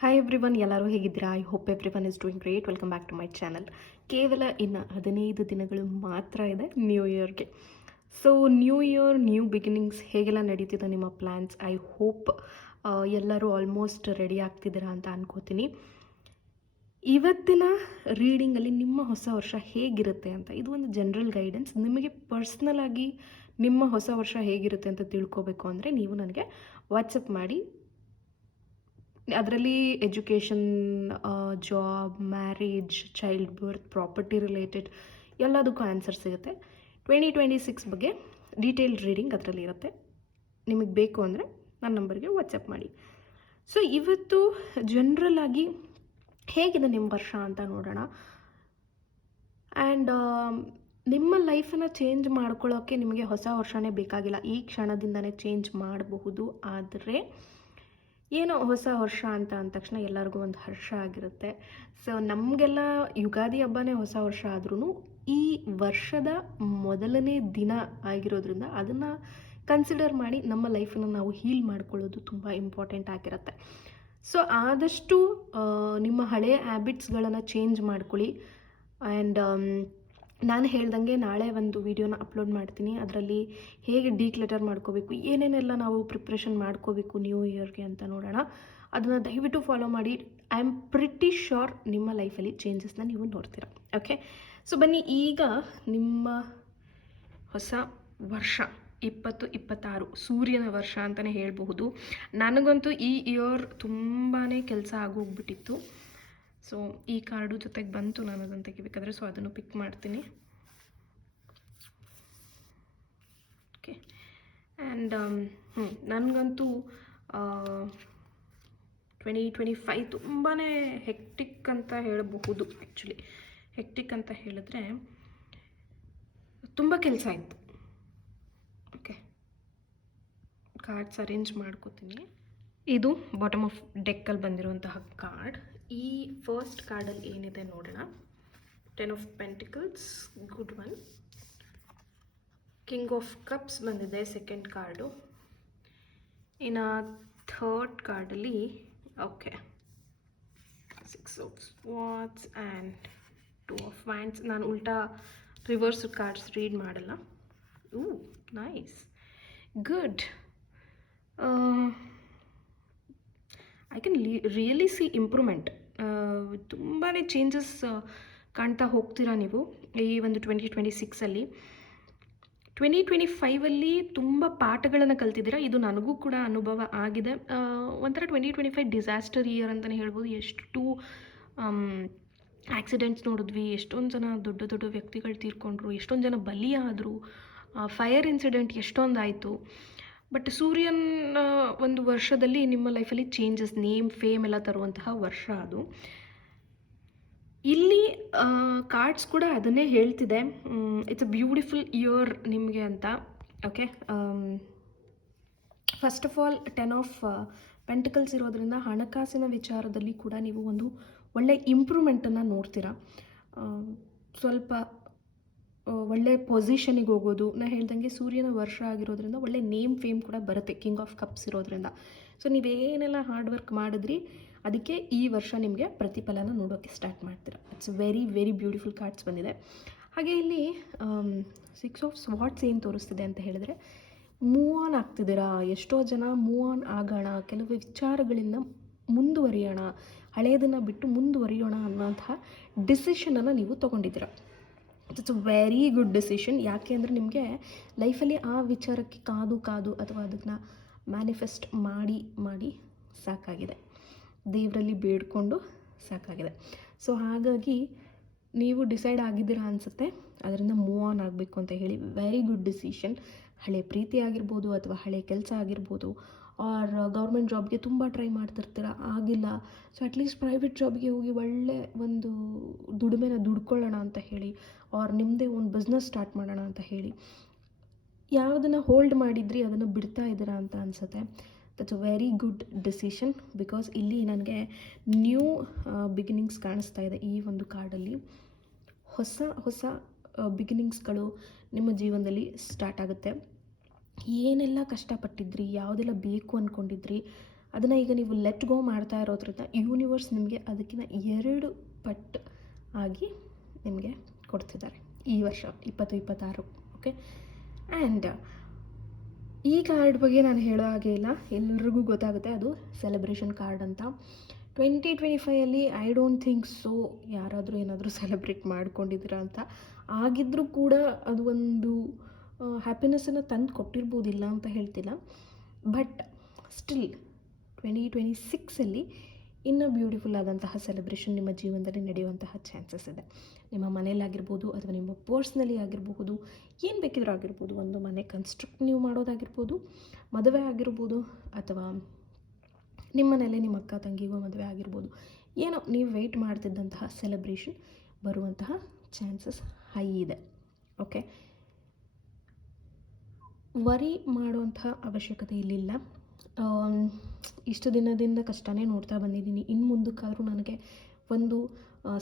Hi everyone, ಎಲ್ಲರೂ ಹೇಗಿದ್ದೀರಾ? I hope everyone is doing great. Welcome back to my channel. ಕೇವಲ ಇನ್ನು 15 ದಿನಗಳು ಮಾತ್ರ ಇದೆ ನ್ಯೂ ಇಯರ್ಗೆ. So new year, new beginnings ಹೇಗೆಲ್ಲ ನಡೀತಿದೆ ನಿಮ್ಮ ಪ್ಲ್ಯಾನ್ಸ್? ಐ ಹೋಪ್ ಎಲ್ಲರೂ ಆಲ್ಮೋಸ್ಟ್ ರೆಡಿ ಆಗ್ತಿದ್ದೀರಾ ಅಂತ ಅನ್ಕೋತೀನಿ. ಇವತ್ತಿನ ರೀಡಿಂಗಲ್ಲಿ ನಿಮ್ಮ ಹೊಸ ವರ್ಷ ಹೇಗಿರುತ್ತೆ ಅಂತ, ಇದು ಒಂದು ಜನರಲ್ ಗೈಡೆನ್ಸ್. ನಿಮಗೆ ಪರ್ಸ್ನಲ್ ಆಗಿ ನಿಮ್ಮ ಹೊಸ ವರ್ಷ ಹೇಗಿರುತ್ತೆ ಅಂತ ತಿಳ್ಕೊಬೇಕು ಅಂದರೆ ನೀವು ನನಗೆ ವಾಟ್ಸಪ್ ಮಾಡಿ. ಅದರಲ್ಲಿ education, job, marriage, child birth, property related ಎಲ್ಲದಕ್ಕೂ ಆನ್ಸರ್ ಸಿಗುತ್ತೆ. 2026 ಬಗ್ಗೆ ಡೀಟೇಲ್ ರೀಡಿಂಗ್ ಅದರಲ್ಲಿ ಇರುತ್ತೆ. ನಿಮಗೆ ಬೇಕು ಅಂದರೆ ನನ್ನ ನಂಬರ್ಗೆ ವಾಟ್ಸಪ್ ಮಾಡಿ. ಸೊ ಇವತ್ತು ಜನರಲ್ ಆಗಿ ಹೇಗಿದೆ ನಿಮ್ಮ ವರ್ಷ ಅಂತ ನೋಡೋಣ. ಆ್ಯಂಡ್ ನಿಮ್ಮ ಲೈಫನ್ನು ಚೇಂಜ್ ಮಾಡ್ಕೊಳ್ಳೋಕ್ಕೆ ನಿಮಗೆ ಹೊಸ ವರ್ಷವೇ ಬೇಕಾಗಿಲ್ಲ, ಈ ಕ್ಷಣದಿಂದನೇ ಚೇಂಜ್ ಮಾಡಬಹುದು. ಆದರೆ ಏನೋ ಹೊಸ ವರ್ಷ ಅಂತ ಅಂದ ತಕ್ಷಣ ಎಲ್ಲರಿಗೂ ಒಂದು ಹರ್ಷ ಆಗಿರುತ್ತೆ. ಸೊ ನಮಗೆಲ್ಲ ಯುಗಾದಿ ಹಬ್ಬನೇ ಹೊಸ ವರ್ಷ ಆದ್ರೂ ಈ ವರ್ಷದ ಮೊದಲನೇ ದಿನ ಆಗಿರೋದ್ರಿಂದ ಅದನ್ನು ಕನ್ಸಿಡರ್ ಮಾಡಿ ನಮ್ಮ ಲೈಫನ್ನು ನಾವು ಹೀಲ್ ಮಾಡ್ಕೊಳ್ಳೋದು ತುಂಬ ಇಂಪಾರ್ಟೆಂಟ್ ಆಗಿರುತ್ತೆ. ಸೊ ಆದಷ್ಟು ನಿಮ್ಮ ಹಳೆಯ ಹ್ಯಾಬಿಟ್ಸ್ಗಳನ್ನು ಚೇಂಜ್ ಮಾಡ್ಕೊಳ್ಳಿ. ಆ್ಯಂಡ್ ನಾನು ಹೇಳ್ದಂಗೆ ನಾಳೆ ಒಂದು ವಿಡಿಯೋನ ಅಪ್ಲೋಡ್ ಮಾಡ್ತೀನಿ. ಅದರಲ್ಲಿ ಹೇಗೆ ಡಿಕ್ಲಟರ್ ಮಾಡ್ಕೋಬೇಕು, ಏನೇನೆಲ್ಲ ನಾವು ಪ್ರಿಪ್ರೇಷನ್ ಮಾಡ್ಕೋಬೇಕು ನ್ಯೂ ಇಯರ್ಗೆ ಅಂತ ನೋಡೋಣ. ಅದನ್ನು ದಯವಿಟ್ಟು ಫಾಲೋ ಮಾಡಿ. ಐ ಆಮ್ ಪ್ರಿಟಿ ಶ್ಯೂರ್ ನಿಮ್ಮ ಲೈಫಲ್ಲಿ ಚೇಂಜಸ್ನ ನೀವು ನೋಡ್ತೀರ. ಓಕೆ, ಸೊ ಬನ್ನಿ ಈಗ ನಿಮ್ಮ ಹೊಸ ವರ್ಷ 2026 ಸೂರ್ಯನ ವರ್ಷ ಅಂತಲೇ ಹೇಳಬಹುದು. ನನಗಂತೂ ಈ ಇಯರ್ ತುಂಬಾ ಕೆಲಸ ಆಗೋಗ್ಬಿಟ್ಟಿತ್ತು. ಸೊ ಈ ಕಾರ್ಡು ಜೊತೆಗೆ ಬಂತು, ನಾನು ಅದನ್ನು ತೆಗಿಬೇಕಾದ್ರೆ, ಸೊ ಅದನ್ನು ಪಿಕ್ ಮಾಡ್ತೀನಿ. ಓಕೆ, ಆ್ಯಂಡ್ ನನಗಂತೂ 2025 ತುಂಬಾ ಹೆಕ್ಟಿಕ್ ಅಂತ ಹೇಳಬಹುದು. ಆ್ಯಕ್ಚುಲಿ ಹೆಕ್ಟಿಕ್ ಅಂತ ಹೇಳಿದ್ರೆ ತುಂಬ ಕೆಲಸ ಆಯಿತು. ಓಕೆ, ಕಾರ್ಡ್ಸ್ ಅರೇಂಜ್ ಮಾಡ್ಕೋತೀನಿ. ಇದು ಬಾಟಮ್ ಆಫ್ ಡೆಕ್ಕಲ್ಲಿ ಬಂದಿರುವಂತಹ ಕಾರ್ಡ್. ಈ ಫಸ್ಟ್ ಕಾರ್ಡಲ್ಲಿ ಏನಿದೆ ನೋಡೋಣ. 10 of pentacles, good one. King of cups ಬಂದಿದೆ ಸೆಕೆಂಡ್ ಕಾರ್ಡು. ಇನ್ನು ಥರ್ಡ್ ಕಾರ್ಡಲ್ಲಿ okay 6 of swords and 2 of wands. ನಾನು ಉಲ್ಟಾ ರಿವರ್ಸ್ ಕಾರ್ಡ್ಸ್ ರೀಡ್ ಮಾಡಲ್ಲ. Nice, good. I can really see improvement. ತುಂಬಾ ಚೇಂಜಸ್ ಕಾಣ್ತಾ ಹೋಗ್ತೀರಾ ನೀವು ಈ ಒಂದು 2026ಅಲ್ಲಿ. 2025ಅಲ್ಲಿ ತುಂಬ ಪಾಠಗಳನ್ನು ಕಲ್ತಿದ್ದೀರಾ. ಇದು ನನಗೂ ಕೂಡ ಅನುಭವ ಆಗಿದೆ. ಒಂಥರ 2025 ಡಿಸಾಸ್ಟರ್ ಇಯರ್ ಅಂತಲೇ ಹೇಳ್ಬೋದು. ಎಷ್ಟು ಆಕ್ಸಿಡೆಂಟ್ಸ್ ನೋಡಿದ್ವಿ, ಎಷ್ಟೊಂದು ಜನ ದೊಡ್ಡ ದೊಡ್ಡ ವ್ಯಕ್ತಿಗಳು ತೀರ್ಕೊಂಡ್ರು, ಎಷ್ಟೊಂದು ಜನ ಬಲಿಯಾದರು, ಫೈರ್ ಇನ್ಸಿಡೆಂಟ್ ಎಷ್ಟೊಂದು ಆಯಿತು. ಬಟ್ ಸೂರ್ಯನ ಒಂದು ವರ್ಷದಲ್ಲಿ ನಿಮ್ಮ ಲೈಫಲ್ಲಿ ಚೇಂಜಸ್, ನೇಮ್, ಫೇಮ್ ಎಲ್ಲ ತರುವಂತಹ ವರ್ಷ ಅದು. ಇಲ್ಲಿ ಕಾರ್ಡ್ಸ್ ಕೂಡ ಅದನ್ನೇ ಹೇಳ್ತಿದೆ. ಇಟ್ಸ್ ಅ ಬ್ಯೂಟಿಫುಲ್ ಇಯರ್ ನಿಮಗೆ ಅಂತ. Okay, first of all 10 of pentacles ಇರೋದ್ರಿಂದ ಹಣಕಾಸಿನ ವಿಚಾರದಲ್ಲಿ ಕೂಡ ನೀವು ಒಂದು ಒಳ್ಳೆ ಇಂಪ್ರೂವ್ಮೆಂಟನ್ನು ನೋಡ್ತೀರಾ. ಸ್ವಲ್ಪ ಒಳ್ಳೆ ಪೊಸಿಷನಿಗೆ ಹೋಗೋದು. ನಾನು ಹೇಳ್ದಂಗೆ ಸೂರ್ಯನ ವರ್ಷ ಆಗಿರೋದ್ರಿಂದ ಒಳ್ಳೆ ನೇಮ್, ಫೇಮ್ ಕೂಡ ಬರುತ್ತೆ ಕಿಂಗ್ ಆಫ್ ಕಪ್ಸ್ ಇರೋದ್ರಿಂದ. ಸೊ ನೀವೇನೆಲ್ಲ ಹಾರ್ಡ್ ವರ್ಕ್ ಮಾಡಿದ್ರಿ ಅದಕ್ಕೆ ಈ ವರ್ಷ ನಿಮಗೆ ಪ್ರತಿಫಲನ ನೋಡೋಕ್ಕೆ ಸ್ಟಾರ್ಟ್ ಮಾಡ್ತೀರಾ. It's very very beautiful cards ಬಂದಿದೆ. ಹಾಗೆ ಇಲ್ಲಿ 6 ಆಫ್ ಸ್ವಾರ್ಡ್ಸ್ ಏನು ತೋರಿಸ್ತಿದೆ ಅಂತ ಹೇಳಿದ್ರೆ, ಮೂವ್ ಆನ್ ಆಗ್ತಿದ್ದೀರಾ. ಎಷ್ಟೋ ಜನ ಮೂವ್ ಆನ್ ಆಗೋಣ, ಕೆಲವು ವಿಚಾರಗಳಿಂದ ಮುಂದುವರಿಯೋಣ, ಹಳೆಯದನ್ನು ಬಿಟ್ಟು ಮುಂದುವರಿಯೋಣ ಅನ್ನೋಂತಹ ಡಿಸಿಷನನ್ನು ನೀವು ತೊಗೊಂಡಿದ್ದೀರಾ. It's a very good decision. ಯಾಕೆ ಅಂದರೆ ನಿಮಗೆ ಲೈಫಲ್ಲಿ ಆ ವಿಚಾರಕ್ಕೆ ಕಾದು ಅಥವಾ ಅದನ್ನು ಮ್ಯಾನಿಫೆಸ್ಟ್ ಮಾಡಿ ಸಾಕಾಗಿದೆ, ದೇವರಲ್ಲಿ ಬೇಡ್ಕೊಂಡು ಸಾಕಾಗಿದೆ. ಸೊ ಹಾಗಾಗಿ ನೀವು ಡಿಸೈಡ್ ಆಗಿದ್ದೀರಾ ಅನಿಸುತ್ತೆ ಅದರಿಂದ ಮೂವ್ ಆನ್ ಆಗಬೇಕು ಅಂತ ಹೇಳಿ. Very good decision. ಹಳೆ ಪ್ರೀತಿ ಆಗಿರ್ಬೋದು ಅಥವಾ ಹಳೆ ಕೆಲಸ ಆಗಿರ್ಬೋದು, ಆರ್ ಗೌರ್ಮೆಂಟ್ ಜಾಬ್ಗೆ ತುಂಬ ಟ್ರೈ ಮಾಡ್ತಿರ್ತೀರ, ಆಗಿಲ್ಲ. ಸೊ ಅಟ್ಲೀಸ್ಟ್ ಪ್ರೈವೇಟ್ ಜಾಬ್ಗೆ ಹೋಗಿ ಒಳ್ಳೆ ಒಂದು ದುಡಿಮೆನ ದುಡ್ಕೊಳ್ಳೋಣ ಅಂತ ಹೇಳಿ, ಆರ್ ನಿಮ್ಮದೇ ಒಂದು ಬಿಸ್ನೆಸ್ ಸ್ಟಾರ್ಟ್ ಮಾಡೋಣ ಅಂತ ಹೇಳಿ ಯಾವುದನ್ನು ಹೋಲ್ಡ್ ಮಾಡಿದ್ರಿ ಅದನ್ನು ಬಿಡ್ತಾ ಇದ್ದೀರಾ ಅಂತ ಅನಿಸುತ್ತೆ. That's a very good decision. Because ಇಲ್ಲಿ ನನಗೆ ನ್ಯೂ ಬಿಗಿನಿಂಗ್ಸ್ ಕಾಣಿಸ್ತಾ ಇದೆ ಈ ಒಂದು ಕಾರ್ಡಲ್ಲಿ. ಹೊಸ ಬಿಗಿನಿಂಗ್ಸ್ಗಳು ನಿಮ್ಮ ಜೀವನದಲ್ಲಿ ಸ್ಟಾರ್ಟ್ ಆಗುತ್ತೆ. ಏನೆಲ್ಲ ಕಷ್ಟಪಟ್ಟಿದ್ರಿ, ಯಾವುದೆಲ್ಲ ಬೇಕು ಅಂದ್ಕೊಂಡಿದ್ರಿ, ಅದನ್ನು ಈಗ ನೀವು ಲೆಟ್ ಗೋ ಮಾಡ್ತಾ ಇರೋದ್ರಿಂದ ಯೂನಿವರ್ಸ್ ನಿಮಗೆ ಅದಕ್ಕಿಂತ 2 ಪಟ್ಟು ಆಗಿ ನಿಮಗೆ ಕೊಡ್ತಿದ್ದಾರೆ ಈ ವರ್ಷ 2026. ಓಕೆ. ಆ್ಯಂಡ್ ಈ ಕಾರ್ಡ್ ಬಗ್ಗೆ ನಾನು ಹೇಳೋ ಹಾಗೆ ಇಲ್ಲ, ಎಲ್ರಿಗೂ ಗೊತ್ತಾಗುತ್ತೆ, ಅದು ಸೆಲೆಬ್ರೇಷನ್ ಕಾರ್ಡ್ ಅಂತ. 2025 ಐ ಡೋಂಟ್ ಥಿಂಕ್ ಸೊ ಯಾರಾದರೂ ಏನಾದರೂ ಸೆಲೆಬ್ರೇಟ್ ಮಾಡ್ಕೊಂಡಿದ್ದೀರಾ ಅಂತ. ಆಗಿದ್ದರೂ ಕೂಡ ಅದು ಒಂದು ಹ್ಯಾಪಿನೆಸ್ಸನ್ನು ತಂದು ಕೊಟ್ಟಿರ್ಬೋದಿಲ್ಲ ಅಂತ ಹೇಳ್ತಿಲ್ಲ, ಬಟ್ ಸ್ಟಿಲ್ 2026 ಇನ್ನೂ ಬ್ಯೂಟಿಫುಲ್ ಆದಂತಹ ಸೆಲೆಬ್ರೇಷನ್ ನಿಮ್ಮ ಜೀವನದಲ್ಲಿ ನಡೆಯುವಂತಹ ಚಾನ್ಸಸ್ ಇದೆ. ನಿಮ್ಮ ಮನೇಲಾಗಿರ್ಬೋದು ಅಥವಾ ನಿಮ್ಮ ಪರ್ಸ್ನಲಿ ಆಗಿರಬಹುದು, ಏನು ಬೇಕಿದ್ರೂ ಆಗಿರ್ಬೋದು. ಒಂದು ಮನೆ ಕನ್ಸ್ಟ್ರಕ್ಟ್ ನೀವು ಮಾಡೋದಾಗಿರ್ಬೋದು, ಮದುವೆ ಆಗಿರ್ಬೋದು, ಅಥವಾ ನಿಮ್ಮ ಮನೇಲಿ ನಿಮ್ಮ ಅಕ್ಕ ತಂಗಿಗೂ ಮದುವೆ ಆಗಿರ್ಬೋದು. ಏನೋ ನೀವು ವೆಯ್ಟ್ ಮಾಡ್ತಿದ್ದಂತಹ ಸೆಲೆಬ್ರೇಷನ್ ಬರುವಂತಹ ಚಾನ್ಸಸ್ ಹೈ ಇದೆ. ಓಕೆ. ವರಿ ಮಾಡುವಂಥ ಅವಶ್ಯಕತೆ ಇಲ್ಲಿಲ್ಲ. ಇಷ್ಟು ದಿನದಿಂದ ಕಷ್ಟನೇ ನೋಡ್ತಾ ಬಂದಿದ್ದೀನಿ. ಇನ್ನು ಮುಂದಕ್ಕಾದರೂ ನನಗೆ ಒಂದು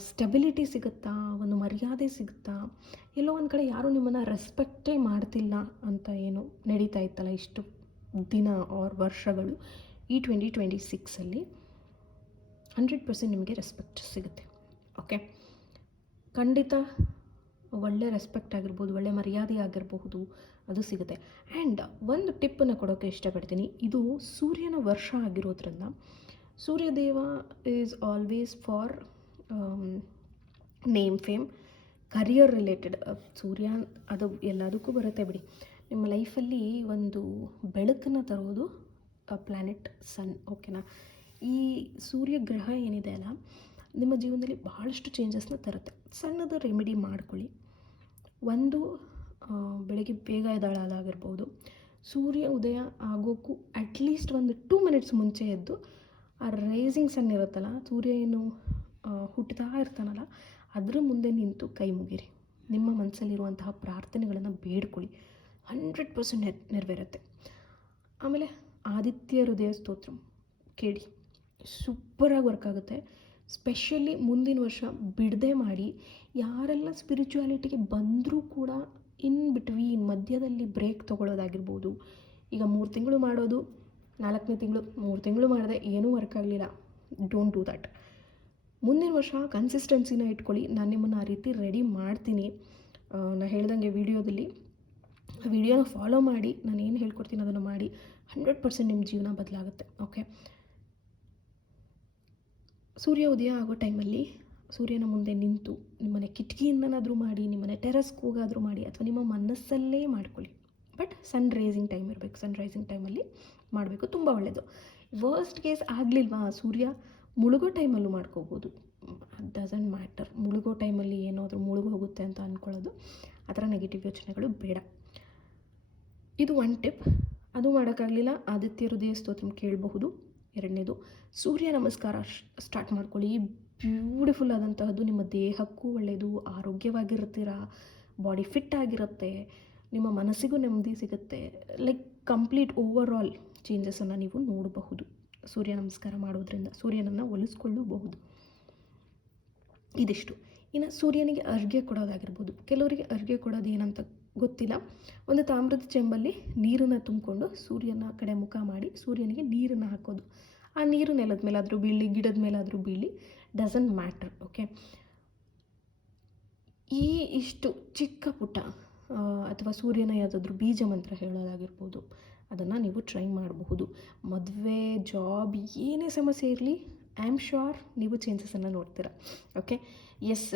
ಸ್ಟೆಬಿಲಿಟಿ ಸಿಗುತ್ತಾ, ಒಂದು ಮರ್ಯಾದೆ ಸಿಗುತ್ತಾ, ಎಲ್ಲೋ ಒಂದು ಕಡೆ ಯಾರೂ ನಿಮ್ಮನ್ನು ರೆಸ್ಪೆಕ್ಟೇ ಮಾಡ್ತಿಲ್ಲ ಅಂತ ಏನು ನಡೀತಾ ಇತ್ತಲ್ಲ ಇಷ್ಟು ದಿನ ಆರ್ ವರ್ಷಗಳು, ಈ 2026 100% ನಿಮಗೆ ರೆಸ್ಪೆಕ್ಟ್ ಸಿಗುತ್ತೆ. ಓಕೆ. ಖಂಡಿತ ಒಳ್ಳೆ ರೆಸ್ಪೆಕ್ಟ್ ಆಗಿರ್ಬೋದು, ಒಳ್ಳೆ ಮರ್ಯಾದೆ ಆಗಿರಬಹುದು, ಅದು ಸಿಗುತ್ತೆ. ಆ್ಯಂಡ್ ಒಂದು ಟಿಪ್ಪನ್ನು ಕೊಡೋಕ್ಕೆ ಇಷ್ಟಪಡ್ತೀನಿ. ಇದು ಸೂರ್ಯನ ವರ್ಷ ಆಗಿರೋದ್ರಿಂದ Suryadeva is always for name fame, career related. ಸೂರ್ಯ ಅದು ಎಲ್ಲದಕ್ಕೂ ಬರುತ್ತೆ ಬಿಡಿ. ನಿಮ್ಮ ಲೈಫಲ್ಲಿ ಒಂದು ಬೆಳಕನ್ನು ತರೋದು ಪ್ಲ್ಯಾನೆಟ್ ಸನ್. ಓಕೆನಾ. ಈ ಸೂರ್ಯಗ್ರಹ ಏನಿದೆ ಅಲ್ಲ, ನಿಮ್ಮ ಜೀವನದಲ್ಲಿ ಬಹಳಷ್ಟು ಚೇಂಜಸ್ನ ತರುತ್ತೆ. ಸಣ್ಣದ ರೆಮಿಡಿ ಮಾಡ್ಕೊಳ್ಳಿ. ಒಂದು, ಬೆಳಗ್ಗೆ ಬೇಗ ಎದ್ದೇಳೋದಾಗಿರ್ಬೋದು. ಸೂರ್ಯ ಉದಯ ಆಗೋಕ್ಕೂ ಅಟ್ಲೀಸ್ಟ್ ಒಂದು 2 ಮಿನಿಟ್ಸ್ ಮುಂಚೆ ಎದ್ದು ಆ ರೈಸಿಂಗ್ ಸನ್ ಇರುತ್ತಲ್ಲ, ಸೂರ್ಯ ಏನು ಹುಟ್ಟುತ್ತಾ ಇರ್ತಾನಲ್ಲ, ಅದರ ಮುಂದೆ ನಿಂತು ಕೈ ಮುಗಿರಿ. ನಿಮ್ಮ ಮನಸ್ಸಲ್ಲಿರುವಂತಹ ಪ್ರಾರ್ಥನೆಗಳನ್ನು ಬೇಡ್ಕೊಳ್ಳಿ, 100% ನೆರವೇರುತ್ತೆ. ಆಮೇಲೆ ಆದಿತ್ಯ ಹೃದಯ ಸ್ತೋತ್ರ ಕೇಳಿ, ಸೂಪರಾಗಿ ವರ್ಕ್ ಆಗುತ್ತೆ. ಸ್ಪೆಷಲಿ ಮುಂದಿನ ವರ್ಷ ಬಿಡದೆ ಮಾಡಿ. ಯಾರೆಲ್ಲ ಸ್ಪಿರಿಚುಯಾಲಿಟಿಗೆ ಬಂದರೂ ಕೂಡ ಇನ್ ಬಿಟ್ವೀನ್ ಮಧ್ಯದಲ್ಲಿ ಬ್ರೇಕ್ ತೊಗೊಳ್ಳೋದಾಗಿರ್ಬೋದು. ಈಗ 3 ತಿಂಗಳು ಮಾಡೋದು, 4ನೇ ತಿಂಗಳು 3 ತಿಂಗಳು ಮಾಡಿದೆ, ಏನೂ ವರ್ಕ್ ಆಗಲಿಲ್ಲ, ಡೋಂಟ್ ಡೂ ದ್ಯಾಟ್. ಮುಂದಿನ ವರ್ಷ ಕನ್ಸಿಸ್ಟೆನ್ಸಿನ ಇಟ್ಕೊಳ್ಳಿ. ನಾನು ನಿಮ್ಮನ್ನು ಆ ರೀತಿ ರೆಡಿ ಮಾಡ್ತೀನಿ. ನಾನು ಹೇಳ್ದಂಗೆ ವಿಡಿಯೋನ ಫಾಲೋ ಮಾಡಿ, ನಾನು ಏನು ಹೇಳ್ಕೊಡ್ತೀನಿ ಅದನ್ನು ಮಾಡಿ. 100% ನಿಮ್ಮ ಜೀವನ ಬದಲಾಗುತ್ತೆ. ಓಕೆ. ಸೂರ್ಯ ಉದಯ ಆಗೋ ಟೈಮಲ್ಲಿ ಸೂರ್ಯನ ಮುಂದೆ ನಿಂತು ನಿಮ್ಮನೆ ಕಿಟಕಿಯಿಂದನಾದರೂ ಮಾಡಿ, ನಿಮ್ಮನೆ ಟೆರಸ್ಗೆ ಹೋಗಾದರೂ ಮಾಡಿ, ಅಥವಾ ನಿಮ್ಮ ಮನಸ್ಸಲ್ಲೇ ಮಾಡ್ಕೊಳ್ಳಿ. ಬಟ್ ಸನ್ ರೈಸಿಂಗ್ ಟೈಮ್ ಇರಬೇಕು. ಸನ್ ರೈಸಿಂಗ್ ಟೈಮಲ್ಲಿ ಮಾಡಬೇಕು, ತುಂಬ ಒಳ್ಳೆಯದು. ವರ್ಸ್ಟ್ ಕೇಸ್ ಆಗಲಿಲ್ವಾ, ಸೂರ್ಯ ಮುಳುಗೋ ಟೈಮಲ್ಲೂ ಮಾಡ್ಕೋಬೋದು. Doesn't matter. ಮುಳುಗೋ ಟೈಮಲ್ಲಿ ಏನಾದರೂ ಮುಳುಗು ಹೋಗುತ್ತೆ ಅಂತ ಅಂದ್ಕೊಳ್ಳೋದು, ಆ ಥರ ನೆಗೆಟಿವ್ ಯೋಚನೆಗಳು ಬೇಡ. ಇದು ಒಂದು ಟಿಪ್. ಅದು ಮಾಡೋಕ್ಕಾಗಲಿಲ್ಲ, ಆದಿತ್ಯ ಹೃದಯ ಸ್ತೋತ್ರ ಕೇಳಬಹುದು. 2ನೇದು, ಸೂರ್ಯ ನಮಸ್ಕಾರ ಸ್ಟಾರ್ಟ್ ಮಾಡ್ಕೊಳ್ಳಿ. ಬ್ಯೂಟಿಫುಲ್ ಆದಂತಹದ್ದು, ನಿಮ್ಮ ದೇಹಕ್ಕೂ ಒಳ್ಳೆಯದು, ಆರೋಗ್ಯವಾಗಿರ್ತೀರ, ಬಾಡಿ ಫಿಟ್ ಆಗಿರುತ್ತೆ, ನಿಮ್ಮ ಮನಸ್ಸಿಗೂ ನೆಮ್ಮದಿ ಸಿಗುತ್ತೆ. ಲೈಕ್ ಕಂಪ್ಲೀಟ್ ಓವರ್ ಆಲ್ ಚೇಂಜಸನ್ನು ನೀವು ನೋಡಬಹುದು ಸೂರ್ಯ ನಮಸ್ಕಾರ ಮಾಡೋದ್ರಿಂದ. ಸೂರ್ಯನನ್ನು ಒಲಿಸ್ಕೊಳ್ಳಬಹುದು. ಇದಿಷ್ಟು. ಇನ್ನು ಸೂರ್ಯನಿಗೆ ಅರ್ಘ್ಯ ಕೊಡೋದಾಗಿರ್ಬೋದು. ಕೆಲವರಿಗೆ ಅರ್ಘ್ಯ ಕೊಡೋದು ಏನಂತ ಗೊತ್ತಿಲ್ಲ. ಒಂದು ತಾಮ್ರದ ಚೆಂಬಲ್ಲಿ ನೀರನ್ನು ತುಂಬಿಕೊಂಡು ಸೂರ್ಯನ ಕಡೆ ಮುಖ ಮಾಡಿ ಸೂರ್ಯನಿಗೆ ನೀರನ್ನು ಹಾಕೋದು. ಆ ನೀರು ನೆಲದ ಮೇಲಾದರೂ ಬೀಳಿ, ಗಿಡದ ಮೇಲಾದರೂ ಬೀಳಿ, ಡಸಂಟ್ ಮ್ಯಾಟರ್. ಓಕೆ. ಇಷ್ಟು ಚಿಕ್ಕ ಪುಟ್ಟ ಅಥವಾ ಸೂರ್ಯನ ಯಾವುದಾದ್ರೂ ಬೀಜ ಮಂತ್ರ ಹೇಳೋದಾಗಿರ್ಬೋದು, ಅದನ್ನು ನೀವು ಟ್ರೈ ಮಾಡಬಹುದು. ಮದುವೆ, ಜಾಬ್, ಏನೇ ಸಮಸ್ಯೆ ಇರಲಿ, ಐ ಆಮ್ ಶ್ಯೂರ್ ನೀವು ಚೇಂಜಸನ್ನು ನೋಡ್ತೀರಾ. ಓಕೆ. ಎಸ್,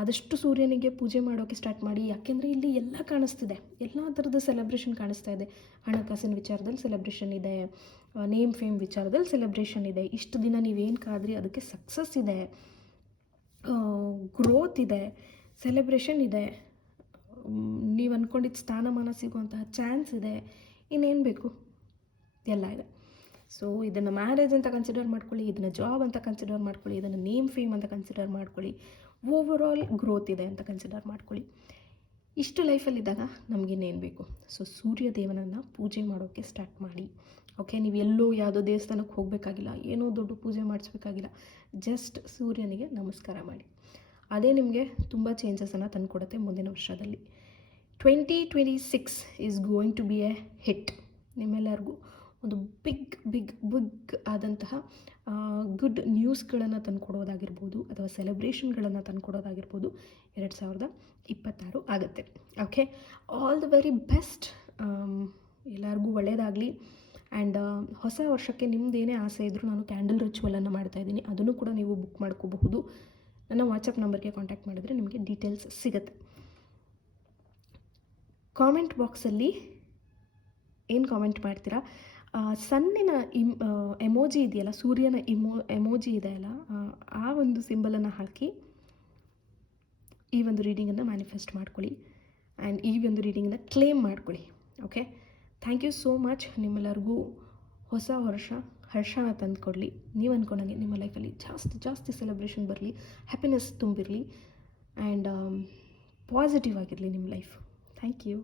ಆದಷ್ಟು ಸೂರ್ಯನಿಗೆ ಪೂಜೆ ಮಾಡೋಕ್ಕೆ ಸ್ಟಾರ್ಟ್ ಮಾಡಿ. ಯಾಕೆಂದರೆ ಇಲ್ಲಿ ಎಲ್ಲ ಕಾಣಿಸ್ತಿದೆ, ಎಲ್ಲ ಥರದ ಸೆಲೆಬ್ರೇಷನ್ ಕಾಣಿಸ್ತಾ ಇದೆ. ಹಣಕಾಸಿನ ವಿಚಾರದಲ್ಲಿ ಸೆಲೆಬ್ರೇಷನ್ ಇದೆ, ನೇಮ್ ಫೇಮ್ ವಿಚಾರದಲ್ಲಿ ಸೆಲೆಬ್ರೇಷನ್ ಇದೆ. ಇಷ್ಟು ದಿನ ನೀವೇನು ಕಾದ್ರಿ ಅದಕ್ಕೆ ಸಕ್ಸಸ್ ಇದೆ, ಗ್ರೋತ್ ಇದೆ, ಸೆಲೆಬ್ರೇಷನ್ ಇದೆ, ನೀವು ಅಂದ್ಕೊಂಡಿದ್ದ ಸ್ಥಾನಮಾನ ಸಿಗುವಂತಹ ಚಾನ್ಸ್ ಇದೆ. ಇನ್ನೇನು ಬೇಕು, ಎಲ್ಲ ಇದೆ. ಸೊ ಇದನ್ನು ಮ್ಯಾರೇಜ್ ಅಂತ ಕನ್ಸಿಡರ್ ಮಾಡ್ಕೊಳ್ಳಿ, ಇದನ್ನು ಜಾಬ್ ಅಂತ ಕನ್ಸಿಡರ್ ಮಾಡ್ಕೊಳ್ಳಿ, ಇದನ್ನು ನೇಮ್ ಫೇಮ್ ಅಂತ ಕನ್ಸಿಡರ್ ಮಾಡ್ಕೊಳ್ಳಿ, ಓವರ್ ಆಲ್ ಗ್ರೋತ್ ಇದೆ ಅಂತ ಕನ್ಸಿಡರ್ ಮಾಡ್ಕೊಳ್ಳಿ. ಇಷ್ಟು ಲೈಫಲ್ಲಿದ್ದಾಗ ನಮಗಿನ್ನೇನು ಬೇಕು. ಸೊ ಸೂರ್ಯ ದೇವನನ್ನು ಪೂಜೆ ಮಾಡೋಕ್ಕೆ ಸ್ಟಾರ್ಟ್ ಮಾಡಿ. ಓಕೆ. ನೀವು ಎಲ್ಲೋ ಯಾವುದೋ ದೇವಸ್ಥಾನಕ್ಕೆ ಹೋಗಬೇಕಾಗಿಲ್ಲ, ಏನೋ ದೊಡ್ಡ ಪೂಜೆ ಮಾಡಿಸ್ಬೇಕಾಗಿಲ್ಲ, ಜಸ್ಟ್ ಸೂರ್ಯನಿಗೆ ನಮಸ್ಕಾರ ಮಾಡಿ. ಅದೇ ನಿಮಗೆ ತುಂಬ ಚೇಂಜಸನ್ನು ತಂದುಕೊಡುತ್ತೆ ಮುಂದಿನ ವರ್ಷದಲ್ಲಿ. 2026 is going to be a hit. ನಿಮ್ಮೆಲ್ಲರಿಗೂ ಒಂದು ಬಿಗ್ ಆದಂತಹ ಗುಡ್ ನ್ಯೂಸ್ಗಳನ್ನು ತಂದುಕೊಡೋದಾಗಿರ್ಬೋದು ಅಥವಾ ಸೆಲೆಬ್ರೇಷನ್ಗಳನ್ನು ತಂದುಕೊಡೋದಾಗಿರ್ಬೋದು 2026 ಆಗುತ್ತೆ. Okay, all the very best. ಎಲ್ಲರಿಗೂ ಒಳ್ಳೆಯದಾಗಲಿ. ಆ್ಯಂಡ್ ಹೊಸ ವರ್ಷಕ್ಕೆ ನಿಮ್ಮದೇನೇ ಆಸೆ ಇದ್ದರೂ ನಾನು ಕ್ಯಾಂಡಲ್ ರಿಚುವಲನ್ನು ಮಾಡ್ತಾಯಿದ್ದೀನಿ, ಅದನ್ನು ಕೂಡ ನೀವು ಬುಕ್ ಮಾಡ್ಕೋಬಹುದು. ನನ್ನ ವಾಟ್ಸಪ್ ನಂಬರ್ಗೆ ಕಾಂಟ್ಯಾಕ್ಟ್ ಮಾಡಿದ್ರೆ ನಿಮಗೆ ಡೀಟೇಲ್ಸ್ ಸಿಗುತ್ತೆ. ಕಾಮೆಂಟ್ ಬಾಕ್ಸಲ್ಲಿ ಏನು ಕಾಮೆಂಟ್ ಮಾಡ್ತೀರಾ, ಸನ್ನಿನ ಎಮೋಜಿ ಇದೆಯಲ್ಲ, ಸೂರ್ಯನ ಎಮೋಜಿ ಇದೆಯಲ್ಲ, ಆ ಒಂದು ಸಿಂಬಲನ್ನು ಹಾಕಿ ಈ ಒಂದು ರೀಡಿಂಗನ್ನು ಮ್ಯಾನಿಫೆಸ್ಟ್ ಮಾಡ್ಕೊಳ್ಳಿ ಆ್ಯಂಡ್ ಈ ಒಂದು ರೀಡಿಂಗನ್ನು ಕ್ಲೇಮ್ ಮಾಡ್ಕೊಳ್ಳಿ. Okay, thank you so much. ನಿಮ್ಮೆಲ್ಲರಿಗೂ ಹೊಸ ವರ್ಷ ಹರ್ಷನ ತಂದುಕೊಡಲಿ. ನೀವು ಅಂದ್ಕೊಂಡಂಗೆ ನಿಮ್ಮ ಲೈಫಲ್ಲಿ ಜಾಸ್ತಿ ಸೆಲೆಬ್ರೇಷನ್ ಬರಲಿ, ಹ್ಯಾಪಿನೆಸ್ ತುಂಬಿರಲಿ ಆ್ಯಂಡ್ ಪಾಸಿಟಿವ್ ಆಗಿರಲಿ ನಿಮ್ಮ ಲೈಫ್. Thank you.